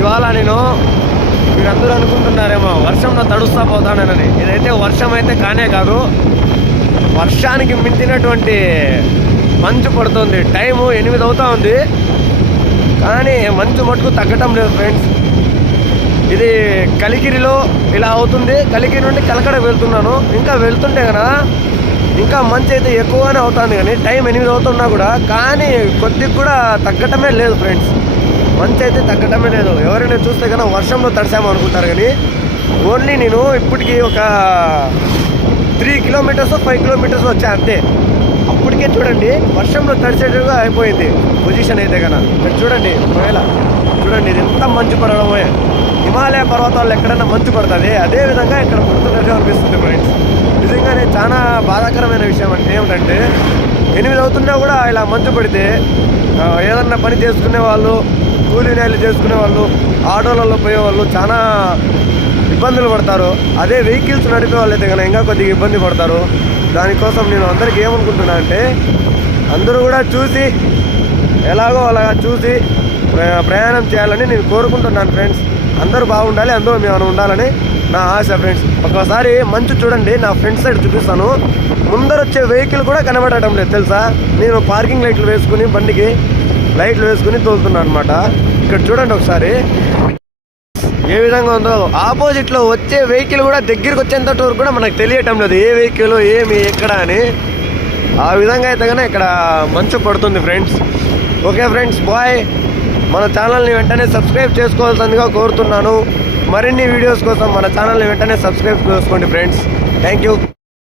ఇవాళ మీరందరూ అనుకుంటున్నారేమో వర్షంలో తడుస్తా పోతానని. ఇదైతే వర్షం అయితే కానే కాదు, వర్షానికి మించినటువంటి మంచు పడుతుంది. టైము 8 అవుతా ఉంది, కానీ మంచు మటుకు తగ్గటం లేదు ఫ్రెండ్స్. ఇది కలికిరిలో ఇలా అవుతుంది. కలికిరి నుండి కలకడ వెళ్తున్నాను. ఇంకా వెళ్తుంటే కదా ఇంకా మంచు అయితే ఎక్కువగానే అవుతుంది, కానీ టైం 8 అవుతున్నా కూడా కానీ కొద్దిగా కూడా తగ్గటమే లేదు ఫ్రెండ్స్. మంచు అయితే తగ్గటమే లేదు. ఎవరైనా చూస్తే కన్నా వర్షంలో తడిసాము అనుకుంటారు, కానీ ఓన్లీ నేను ఇప్పటికీ ఒక 3 కిలోమీటర్స్ 5 కిలోమీటర్స్ వచ్చా అంతే. అప్పటికే చూడండి వర్షంలో తడిసేట్టుగా అయిపోయింది పొజిషన్ అయితే కన్నా. ఇక్కడ చూడండి, ఒకవేళ చూడండి ఇది ఎంత మంచు పడడమే. హిమాలయ పర్వతాల్లో ఎక్కడైనా మంచు పడుతుంది, అదేవిధంగా ఇక్కడ పడుతున్నట్టు అనిపిస్తుంది ఫ్రెండ్స్. నిజంగానే చాలా బాధాకరమైన విషయం అంటే ఏమిటంటే 8 అవుతున్నా కూడా ఇలా మంచు పడితే ఏదన్నా పని చేసుకునే వాళ్ళు, కూలీ నేలు చేసుకునే వాళ్ళు, ఆటోలలో పోయేవాళ్ళు చాలా ఇబ్బందులు పడతారు. అదే వెహికల్స్ నడిపే వాళ్ళు అయితే కనుక ఇంకా కొద్దిగా ఇబ్బంది పడతారు. దానికోసం నేను అందరికీ ఏమనుకుంటున్నా అంటే అందరూ కూడా చూసి ఎలాగో అలాగా చూసి ప్రయాణం చేయాలని నేను కోరుకుంటున్నాను ఫ్రెండ్స్. అందరూ బాగుండాలి, అందరూ మేము ఉండాలని నా ఆశ ఫ్రెండ్స్. ఒకసారి మంచు చూడండి, నా ఫ్రంట్ సైడ్ చూపిస్తాను. ముందర వచ్చే వెహికల్ కూడా కనబడటం లేదు తెలుసా. నేను పార్కింగ్ లైట్లు వేసుకుని బండికి లైట్లు వేసుకుని తోలుతున్నాను అనమాట. ఇక్కడ చూడండి ఒకసారి ఏ విధంగా ఉందో. ఆపోజిట్లో వచ్చే వెహికల్ కూడా దగ్గరికి వచ్చేంత వరకు కూడా మనకు తెలియటం లేదు ఏ వెహికల్ ఏమి ఎక్కడ అని. ఆ విధంగా అయితే కానీ ఇక్కడ మంచు పడుతుంది ఫ్రెండ్స్. Okay friends, bye. మన ఛానల్ని వెంటనే సబ్స్క్రైబ్ చేసుకోవాల్సిందిగా కోరుతున్నాను. మరిన్ని వీడియోస్ కోసం మన ఛానల్ని వెంటనే సబ్స్క్రైబ్ చేసుకోండి ఫ్రెండ్స్. Thank you.